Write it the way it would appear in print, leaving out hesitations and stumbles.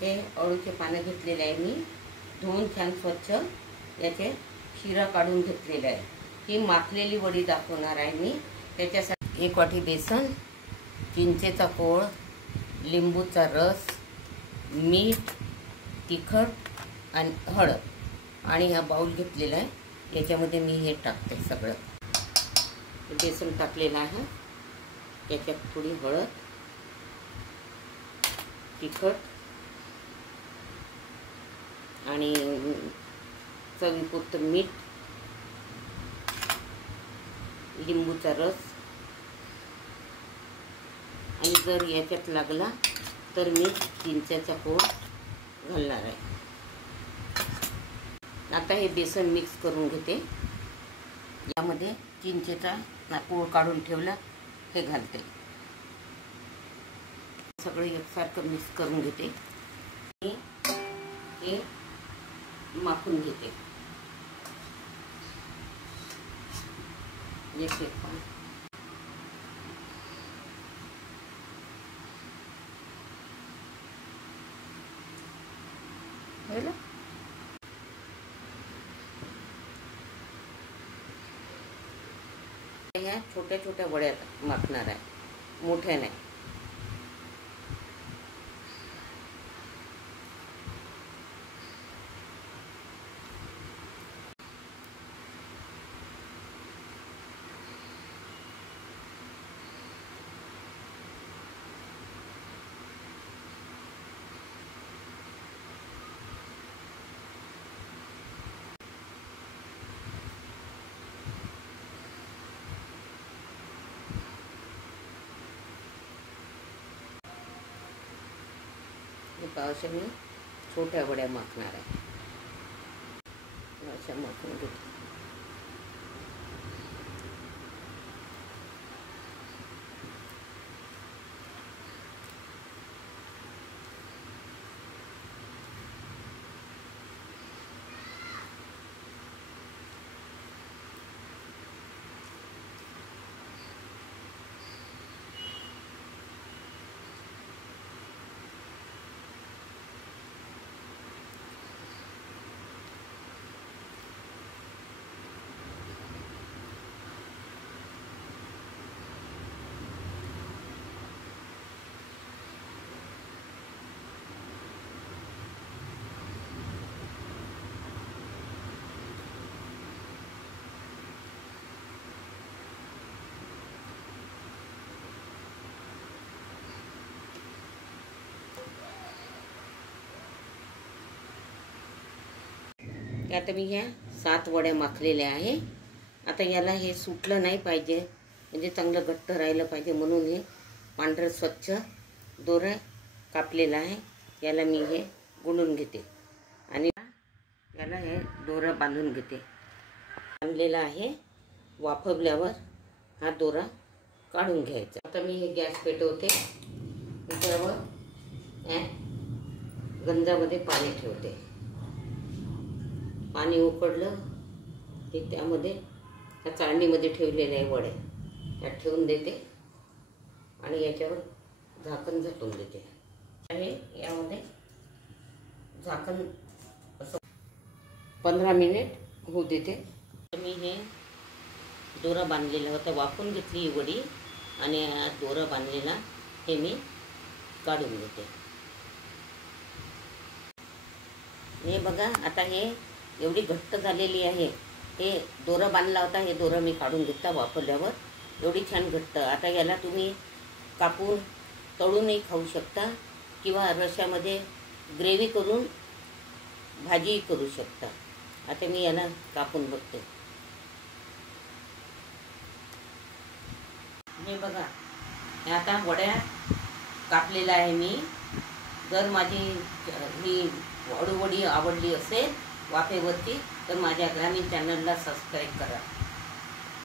हे अळूचे पानं घेतलेले आहे मी, धुवून छान स्वच्छ याचे शिरा काढून घेतलेला आहे। ही माखलेली वडी दाखवणार आहे मी। त्याच्यासाठी 1 वाटी बेसन, चिंचेचा कोळ, लिंबूचा रस, मीठ, तिखट आणि हळद आणि हा बाउल घेतलेला आहे। याच्यामध्ये मी हे टाकते सगळं। बेसन टाकलेलं आहे, याच्यात थोडी हळद, तिखट आणि चवीपुरतं मीठ, लिंबूचा रस आणि जर याच्यात लागला तर मी चिंचेचा कोळ घालणार आहे। आता हे बेसन मिक्स करून घेते। यामध्ये चिंचेचा कोळ काढून ठेवला हे घालते। सगळं एकसारखं मिक्स करून घेते। हे माखून घेते। एक पान ह्या छोट्या छोट्या वड्या माखणार आहे, मोठ्या नाही। अशा मी छोट्या वड्या माखणार आहे। अशा माखून घेते। आता मी ह्या 7 वड्या माखलेल्या आहे। आता याला हे सुटलं नाही पाहिजे, म्हणजे चांगलं घट्ट राहिलं पाहिजे, म्हणून हे पांढरं स्वच्छ दोरा कापलेला आहे। याला मी हे गुंडून घेते आणि याला हे दोरा बांधून घेते। बांधलेला आहे। वाफवल्यावर हा दोरा काढून घ्यायचा। आता मी हे गॅस पेटवते, त्याच्यावर गंजामध्ये पाणी ठेवते। पाणी उकळलं की त्यामध्ये त्या चाळणीमध्ये ठेवलेल्या वड्या त्यात ठेवून देते आणि याच्यावर झाकण झाकून देते। आणि यामध्ये झाकण असं 15 मिनिट होऊ देते। मी हे दोरा बांधलेला होता, वाफवून घेतली ही वडी आणि दोरा बांधलेला हे मी काढून घेते। हे बघा, आता हे एवढी घट्ट झालेली आहे। हे दोरा बांधला होता, हे दोरा मी काढून घेतला वाफवल्यावर, एवढी छान घट्ट। आता याला तुम्ही कापून तळूनही खाऊ शकता किंवा रश्यामध्ये ग्रेव्ही करून भाजी करू शकता। आता मी याला कापून बघते। हे बघा, हे आता वड्या कापलेल्या आहे मी। जर माझी ही अळूवडी आवडली असेल वाफेवरची तर माझ्या ग्रामीण चॅनलला सबस्क्राईब करा।